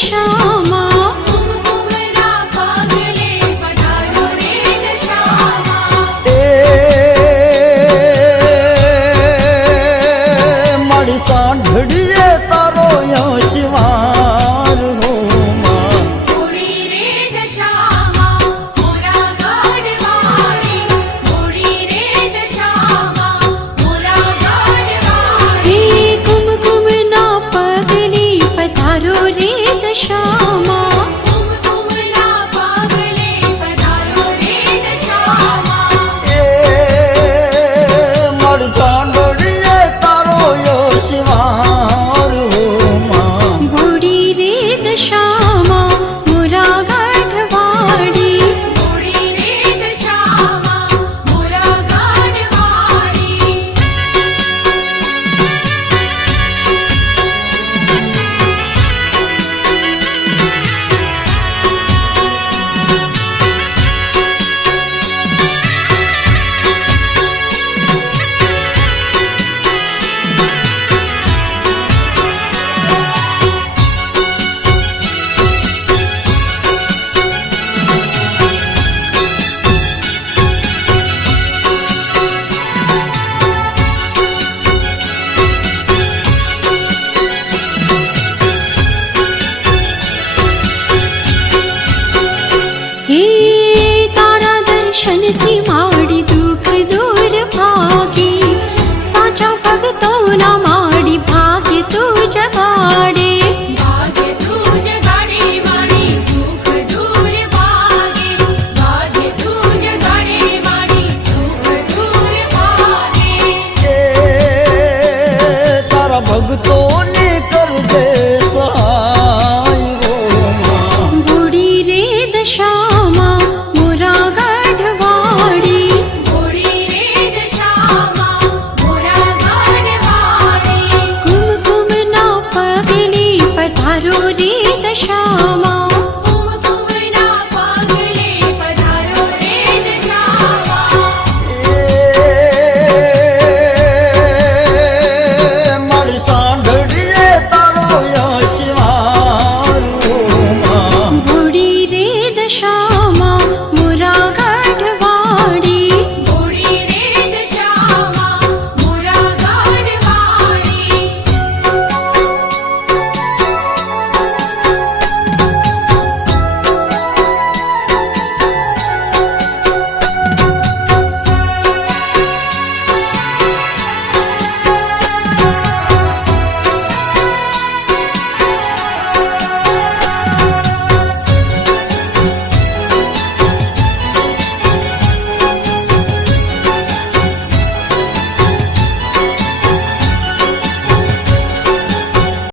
દશામાં કુમકુમના પગલે પધારો રે દશામાં મારી સાંઢળીએ તારો યશવાર હો માં મોડી રે દશામાં મોરા ગઢવાળી મોડી રે દશામાં મોરા ગઢવાળી હે કુમકુમના પગલે પધારો રે દશામાં કુમકુમના પગલે પધારો રે દશામાં મારી સાંઢળીએ તારો યશવાર હો માં મોડી રે દશામાં મોરા ગઢવાડી મોડી રે દશામાં મોરા ગઢવાળી હે તારા દર્શનથી માડી દુઃખ દૂર ભાગી સાચા ભક્તોના માડી ભાગ્ય તું જગાડે ભાગ્ય તું જગાડે મારી દુઃખ દૂર ભાગે ભાગ્ય તું જગાડે મારી દુઃખ દૂર ભાગે તારા ભક્તોને કરજે સહાય હો માં બુડી રે દશામાં મોરા ગઢવાડી મોડી રે દશામાં મોરા ગઢવાળી કુમકુમના પગલે પધારો રે દશા